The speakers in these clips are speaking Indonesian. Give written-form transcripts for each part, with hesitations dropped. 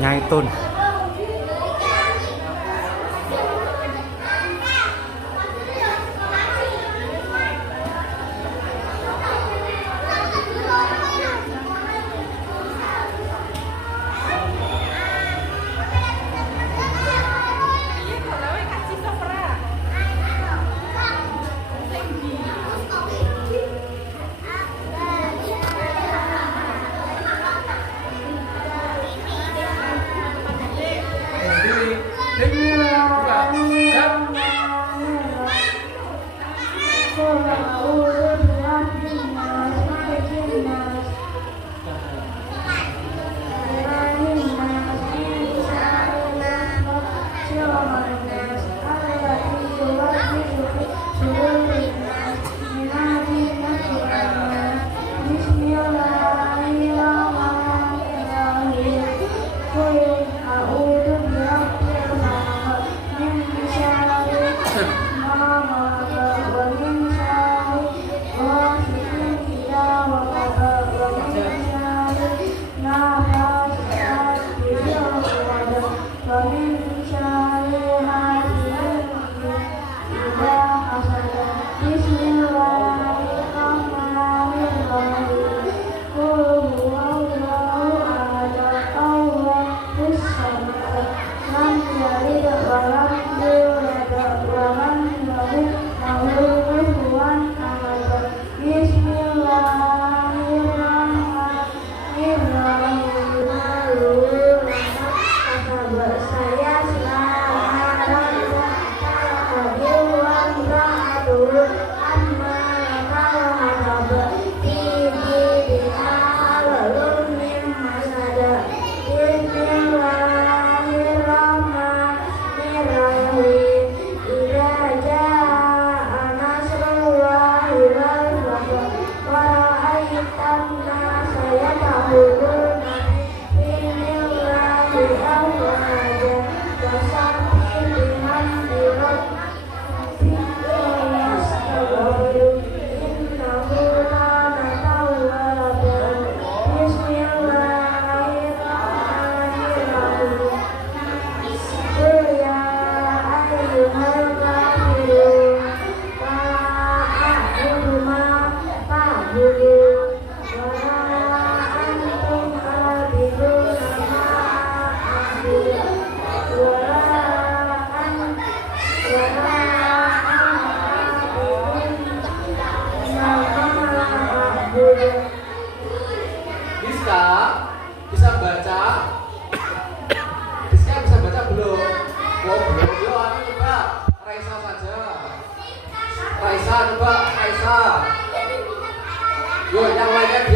Nhai Tôn.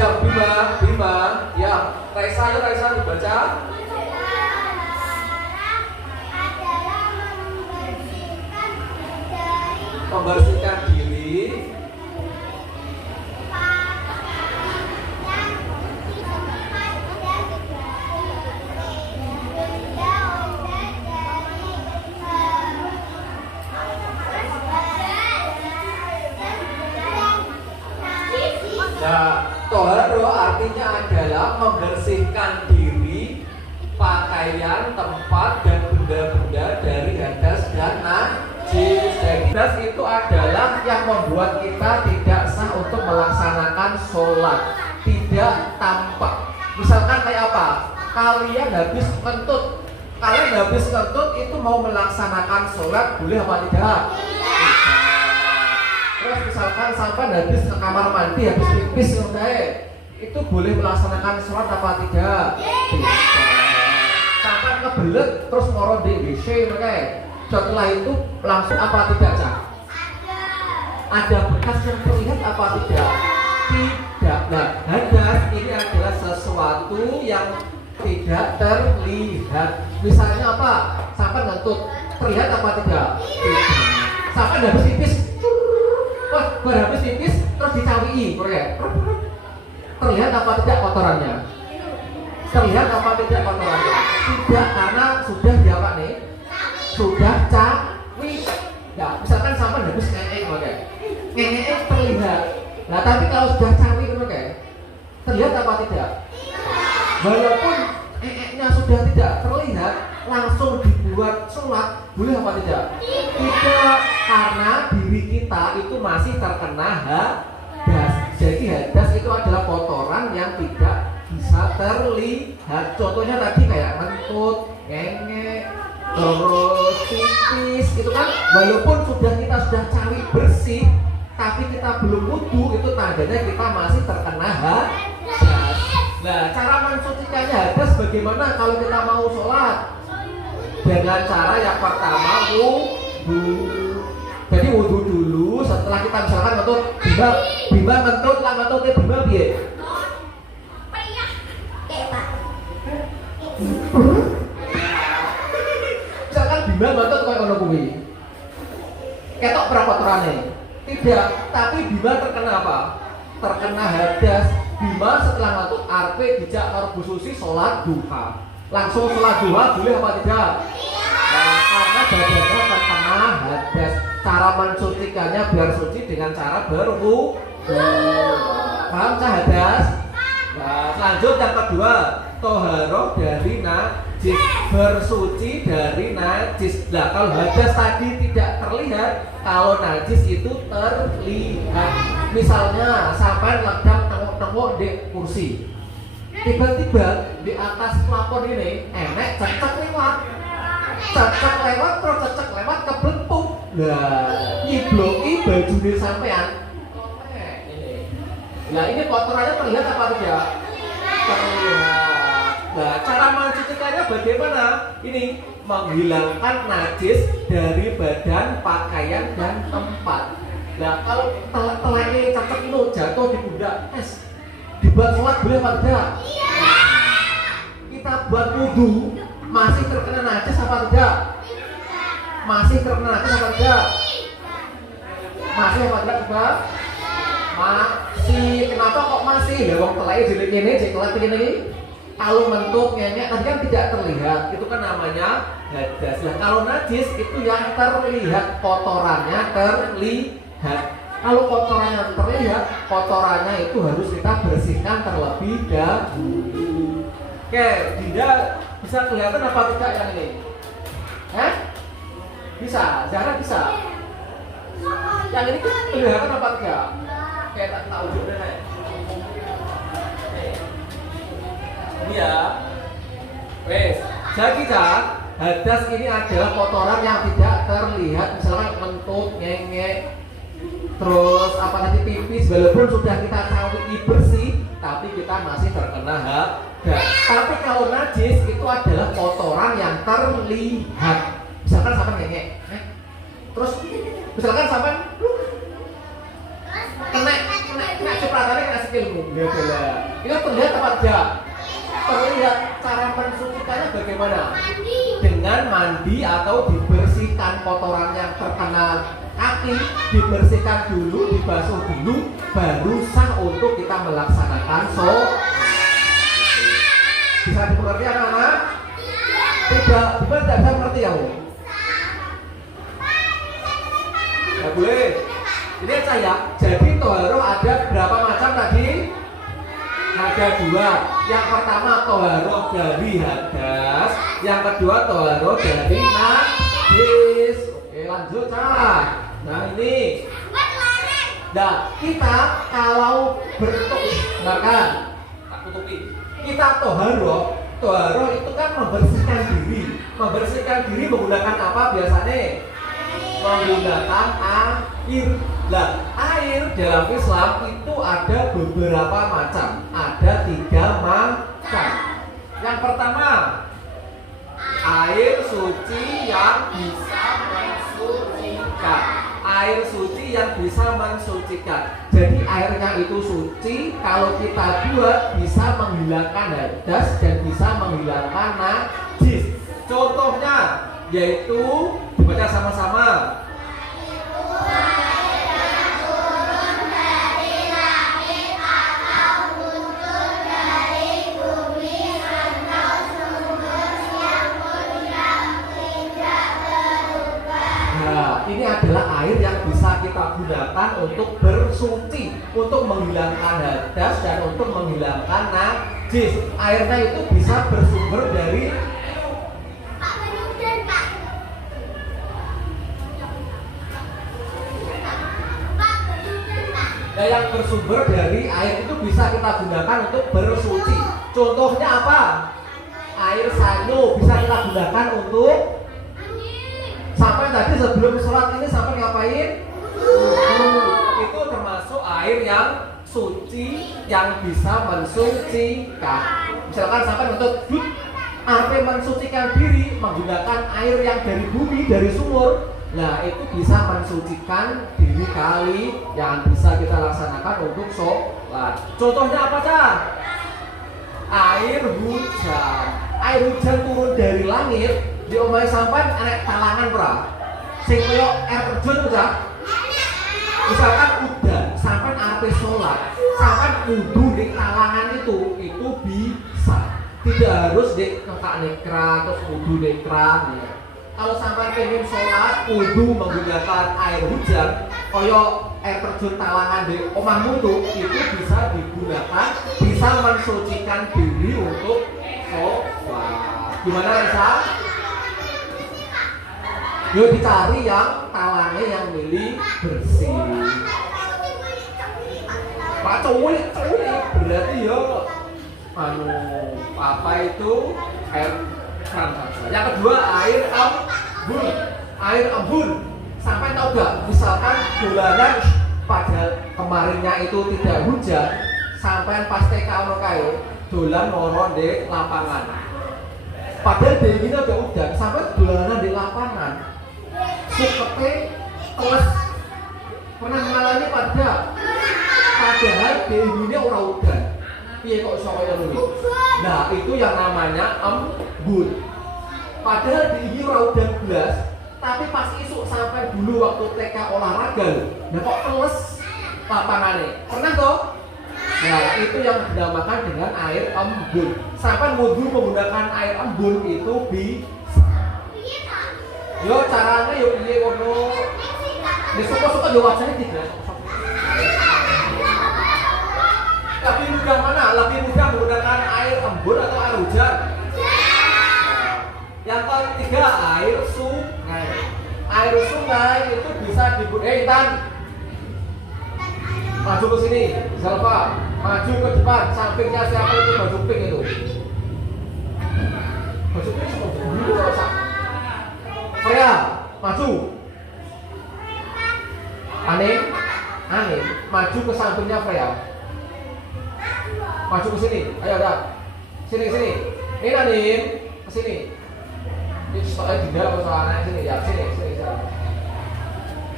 Ya, Bima, ya, Raisa dibaca. Membersihkan diri. Nah, toharo artinya adalah membersihkan diri, pakaian, tempat, dan benda-benda dari hadas dan najis. Hadas itu adalah yang membuat kita tidak sah untuk melaksanakan sholat, tidak tampak. Misalkan kayak apa? Kalian habis kentut itu mau melaksanakan sholat, boleh apa tidak? Terus misalkan sampai habis ke kamar mandi, habis pipis itu boleh melaksanakan sholat apa tidak? Tidak. Sampai kebelet terus ngoro di WC setelah itu langsung apa tidak, Cak? Ada bekas yang terlihat apa tidak? Tidak. Nah, hadas ini adalah sesuatu yang tidak terlihat. Misalnya apa? Sampai ngentut, terlihat apa tidak? Tidak. Sampai habis pipis, wah, habis pipis terus dicawii, terlihat apa tidak kotorannya? Terlihat apa tidak kotorannya? Tidak, karena sudah diapa nih? Sudah cawi. Nah, misalkan sampai habis ngengek terlihat. Nah, tapi kalau sudah cawi terlihat apa tidak? Walaupun ngengeknya sudah tidak terlihat, langsung dibuat sholat, boleh apa tidak? Tidak, karena diri kita itu masih terkena hadas. Jadi hadas itu adalah kotoran yang tidak bisa terlihat. Contohnya tadi kayak ngentut, ngengek, terus pipis, itu kan walaupun kita sudah cari bersih, tapi kita belum wudu, itu tandanya kita masih terkena hadas. Nah, cara mensucikannya hadas bagaimana kalau kita mau sholat? Dengan cara yang pertama wudu. Jadi wudu dulu, setelah kita misalkan ngentut, bima ngentut lah ngentutnya bima piye? Misalkan bima ngentut koyo ngono kuwi. Ketok berapa kotorane? Tidak, tapi bima terkena apa? Terkena hadas. Bima setelah ngentut arpe dijak karo Bu Susi sholat duha. Langsung sholat duha boleh apa tidak? Nah, karena badannya terkena hadas. Cara mensucikannya biar suci dengan cara berwudu. Paham cah hadas? Nah, lanjut yang kedua, toharoh dari najis, bersuci dari najis. Nah, kalau hadas tadi tidak terlihat, kalau najis itu terlihat. Misalnya sampai ledang tengok-tengok di kursi, tiba-tiba di atas plafon ini enek cecek lewat terus cecek lewat kebelepuk. Nah, nyibloki baju sampean. Nah, ini kotorannya terlihat apa tidak? Terlihat. Nah, cara mencucikannya bagaimana? Ini menghilangkan najis dari badan, pakaian, dan tempat. Nah, kalau telek ini cecek itu jatuh di pundak, dibuat sholat boleh apa tidak? Kita buat wudu, masih terkena najis apa tidak? Masih terkena najis apa tidak? Masih apa tidak juga? Masih. Kenapa kok masih? Ya wong telai jelek ini, jelek ini. Kalau mentuk nyenyek tadi kan tidak terlihat, itu kan namanya hadas. Nah, kalau najis itu yang terlihat, kotorannya terlihat. Kalau kotorannya terlihat, kotorannya itu harus kita bersihkan terlebih dahulu. Oke, Dinda bisa kelihatan apa tidak yang ini? Bisa, Zara bisa. Yang ini kelihatan apa tidak? Kayak tak tahu juga nih. Ini ya. Wes, jadi hadas ini adalah kotoran yang tidak terlihat, misalkan kentut, ngengek, terus apa tadi pipis, walaupun sudah kita cawiki bersih, tapi kita masih terkena hadas. Tapi kalau najis itu adalah kotoran yang terlihat. Misalkan sampai ngengek, terus misalkan sampai kena Nek cipratannya kena sikilmu. Ya bela. Itu terlihat apa tidak? Terlihat cara mensucikannya bagaimana? Dengan mandi atau dibersihkan kotoran yang terkena kaki, dibersihkan dulu, dibasuh dulu, baru sah untuk kita melaksanakan sholat. Bisa dimengerti anak-anak? Tidak, bukan tidak bisa mengerti ya? Ya boleh. Ini saya. Jadi toharoh ada berapa macam tadi? Ada dua. Yang pertama toharoh dari hadas, yang kedua toharoh dari najis. Oke, lanjut Cah. Nah ini. Nah kita kalau dengarkan, tak tutupi. Kita toharoh itu kan membersihkan diri. Membersihkan diri menggunakan apa biasanya? Menggunakan air. Nah, air dalam Islam itu ada beberapa macam. Ada 3 macam. Yang pertama, air suci yang bisa mensucikan. Air suci yang bisa mensucikan. Jadi airnya itu suci. Kalau kita buat bisa menghilangkan hadas dan bisa menghilangkan najis. Contohnya yaitu dibaca sama-sama. Ini adalah air yang bisa kita gunakan untuk bersuci, untuk menghilangkan hadas dan untuk menghilangkan najis. Airnya itu bisa bersumber dari yang bersumber dari air itu bisa kita gunakan untuk bersuci. Contohnya apa? Air sanyo bisa kita gunakan untuk sampai tadi sebelum sholat ini sampai ngapain? Itu termasuk air yang suci yang bisa mensucikan. Misalkan sampai untuk sampai mensucikan diri menggunakan air yang dari bumi, dari sumur. Nah itu bisa mensucikan diri kali yang bisa kita laksanakan untuk sholat. Contohnya apa Cah? Air hujan. Air hujan turun dari langit. Di omahe sampean ana talangan ora? Sing koyo air terjun ora? Misalkan udan, sampean arepe sholat, sampean kudu di talangan itu bisa. Tidak harus di nekak nekra terus kudu nekra. Kalau sampean pengen sholat, kudu menggunakan air hujan, koyo air terjun talangan di omahmu itu bisa digunakan, bisa mensucikan diri untuk sholat. Gimana Risa? Yuk dicari yang talangannya yang milih bersih. Pak culik berarti ya apa itu air keran. Yang kedua air embun. Air embun. Sampai tahu gak? Misalkan dolanan pada kemarinnya itu tidak hujan, sampai pas TK ono kae dolan moro di lapangan. Padahal di ini udah udan, sampai dolanan di lapangan. Sukete kelas pernah mengalami padahal di ini orang udan. Piye kok iso kaya ngono? Nah, itu yang namanya embun. Padahal di ini orang udan blas, tapi pas isuk sampai dulu waktu TK olahraga. Nah kok keles lapangannya. Pernah toh? Nah, itu yang dinamakan dengan air embun. Sampai wudu menggunakan air embun itu bisa. Yo caranya yo piye ngono. Nek suka-suka yo wajane tidak. Lebih mudah mana? Lebih mudah menggunakan air embun atau air hujan? Yang ketiga air sungai. Air sungai itu bisa digunakan. Intan, maju ke sini, Zalfa, maju ke depan. Sampingnya siapa itu baju pink itu? Baju pink sama dulu rasa. Freya, maju. Aning, maju ke sampingnya Freya. Maju ke sini, ayo dah. Sini. Ini Anin, ke sini. Ini soalnya di dalam soalnya sini ya, sini.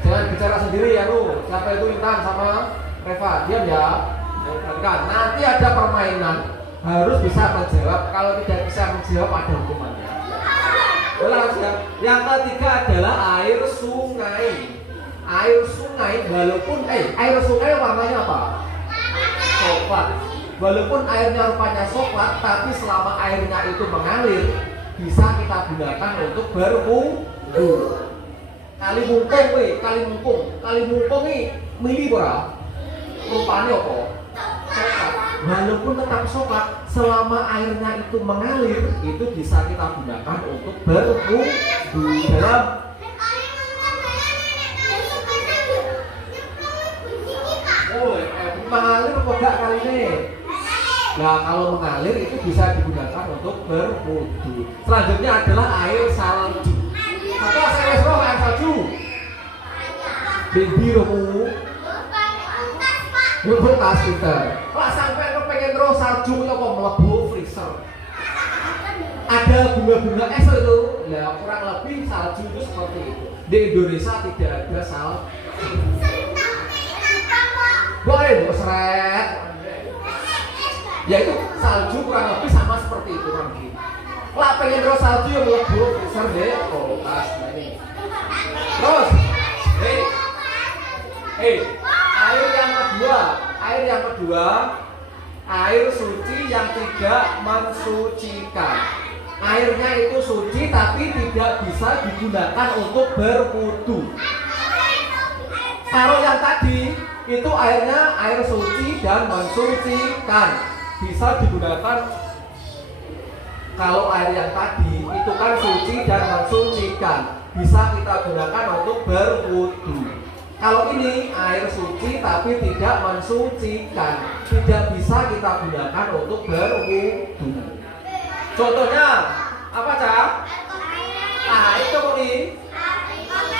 Jangan bicara sendiri ya lu. Siapa itu Intan sama Reva, diam ya. Perhatikan, nanti ada permainan harus bisa menjawab. Kalau tidak bisa menjawab ada hukumannya. Ulang ya. Yang ketiga adalah air sungai. Air sungai walaupun air sungai warnanya apa? Coklat. Walaupun airnya rupanya coklat, tapi selama airnya itu mengalir, bisa kita gunakan untuk berwudu. Kali mumpung nih milih ora? Rupanya apa? Coklat. Walaupun tetap coklat, selama airnya itu mengalir, itu bisa kita gunakan untuk berwudu dalam. Mengalir apa enggak kali ini? Nah, kalau mengalir itu bisa digunakan untuk berwudu. Selanjutnya adalah air salju. Apa saya roh air salju? Birumu. Kulkas pinter. Lah sampai pengen roh salju itu kok mlebu freezer. Ada bunga-bunga es itu. Nah, kurang lebih salju itu seperti itu. Di Indonesia tidak ada salju. Boleh bu seret. Yaitu salju kurang lebih sama seperti itu kan. Lah pengen terus salju yang mlebu freezer deh. Kulkas ini. Terus, air yang kedua, air suci yang tidak mensucikan. Airnya itu suci tapi tidak bisa digunakan untuk berwudu. Kalau yang tadi itu airnya air suci dan mensucikan, bisa digunakan. Kalau air yang tadi itu kan suci dan mensucikan, bisa kita gunakan untuk berwudu. Kalau ini air suci tapi tidak mensucikan, tidak bisa kita gunakan untuk berwudu. Contohnya apa Cak? Itu nih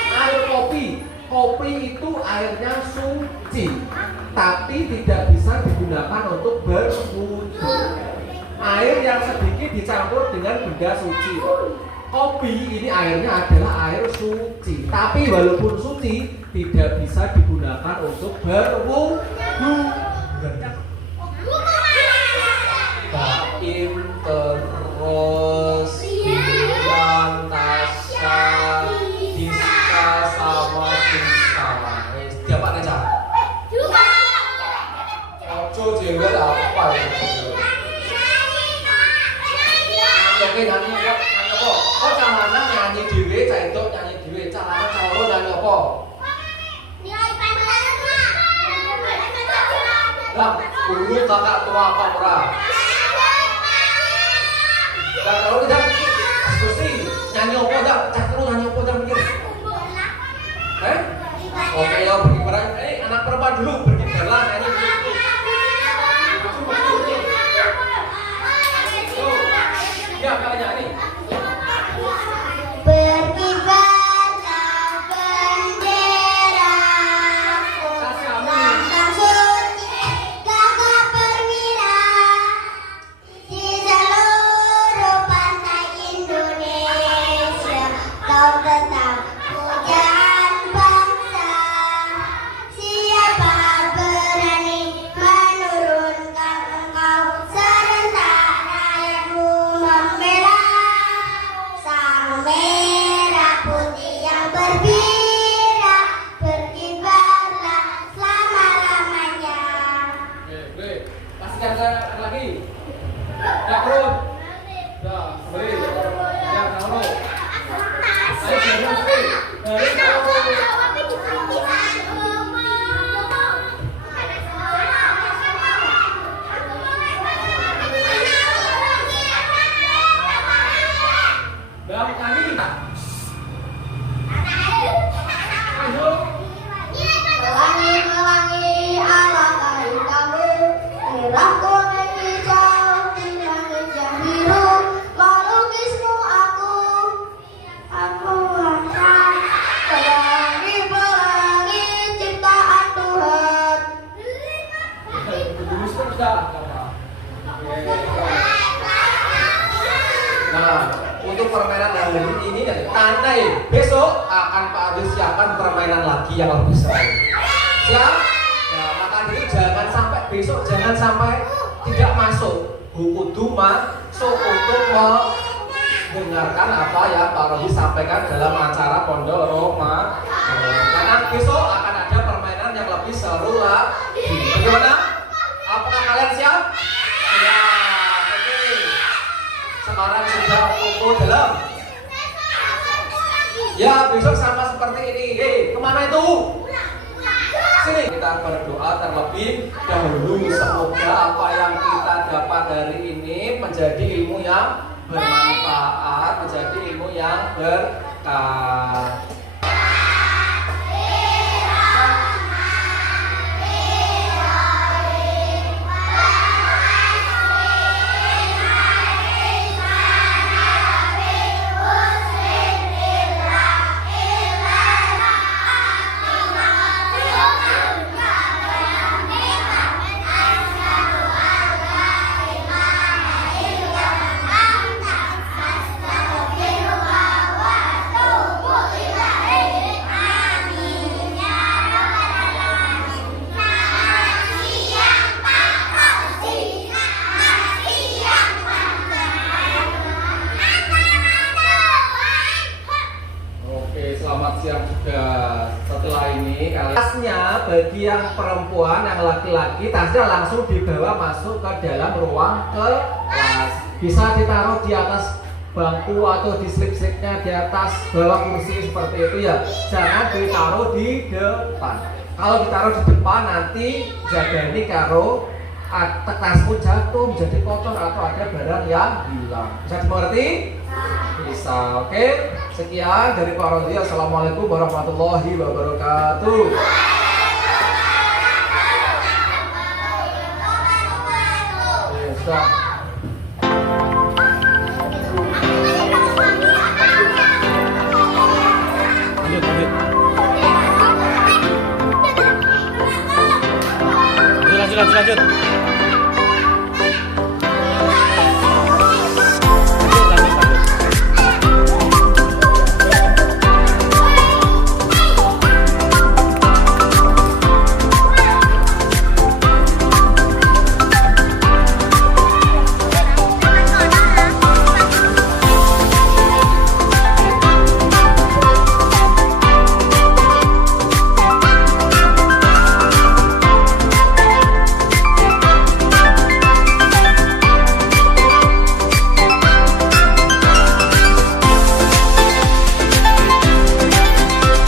air kopi. Kopi itu airnya suci, tapi tidak bisa digunakan untuk berwudu. Air yang sedikit dicampur dengan benda suci. Kopi ini airnya adalah air suci, tapi walaupun suci tidak bisa digunakan untuk berwudu. Baim terus Dian Tasya Diska sama Diska. Siapa aja? Ojo jenggot apa itu? Oke nyanyi apa? Oh calana nyanyi dhewe, cah itu nyanyi dhewe, calana calo nyanyi apa? Lah, dulu kakak tua apa ora? Lah kalau tidak diskusi nyanyi apa dah? Cah terus nyanyi apa dah mikir? Oke ya berkibaran. Anak perempuan dulu berkibaran nyanyi dulu. Ya kalian nyanyi. Nah, untuk permainan hari ini dan tandai besok akan Pak Adil siapkan permainan lagi yang lebih seru. Siap? Ya, maka dari besok jangan sampai tidak masuk. Kudu masuk untuk mendengarkan apa yang Pak Robi sampaikan dalam acara Pondok Roma. Karena besok akan ada permainan yang lebih seru lagi. Bagaimana? Apakah kalian siap? Ya, oke. Sekarang sudah kumpul dalam. Ya, besok sama seperti ini. Kemana itu? Sini kita berdoa terlebih dahulu. Semoga apa yang kita dapat dari ini menjadi ilmu yang bermanfaat, menjadi ilmu yang berkah. Selamat siang juga. Setelah ini tasnya bagi yang perempuan, yang laki-laki tasnya langsung dibawa masuk ke dalam ruang kelas. Bisa ditaruh di atas bangku atau di slip-slipnya di atas bawah kursi seperti itu ya. Jangan ditaruh di depan. Kalau ditaruh di depan nanti jaga ini karo tasmu jatuh menjadi kotor atau ada barang yang hilang. Bisa dimengerti? Bisa. Oke. Sekian dari Pak Rodi. Assalamualaikum warahmatullahi wabarakatuh.